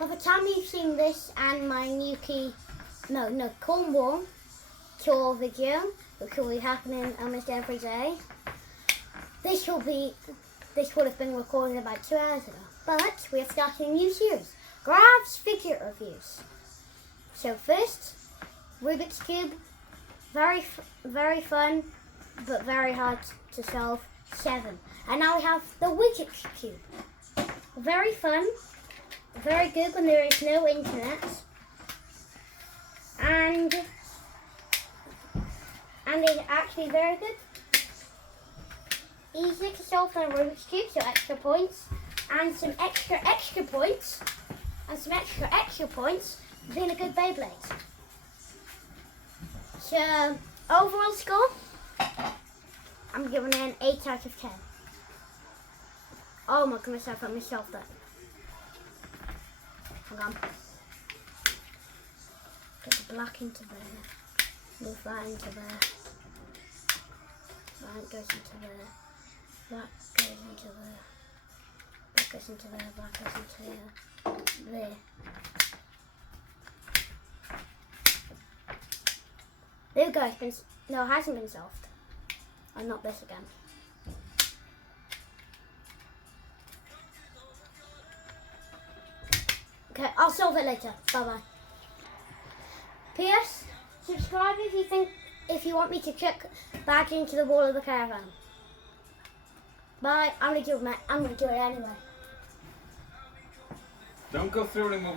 By the time you've seen this and my new Cornwall tour video, which will be happening almost every day, this would have been recorded about 2 hours ago. But we are starting a new series, Grav's Fidget Reviews. So first, Rubik's Cube, very fun, but very hard to solve, 7. And now we have the Fidget Cube. Very fun, very good when there is no internet, and it's actually very good. Easy to solve than Rubik's Cube, so extra points, and some extra points, and some extra points for being a good Beyblade. So overall score, I'm giving it an 8 out of 10. Oh my goodness, I found myself that. Hang on. Get the black into there. Move that into there. That goes into there. That goes into there. That goes into there. That goes into there. There we go. No, it hasn't been solved. Oh, not this again. Okay, I'll solve it later. Bye bye. P.S. Subscribe if you want me to check back into the wall of the caravan. Bye. I'm gonna do it anyway. Don't go through any more.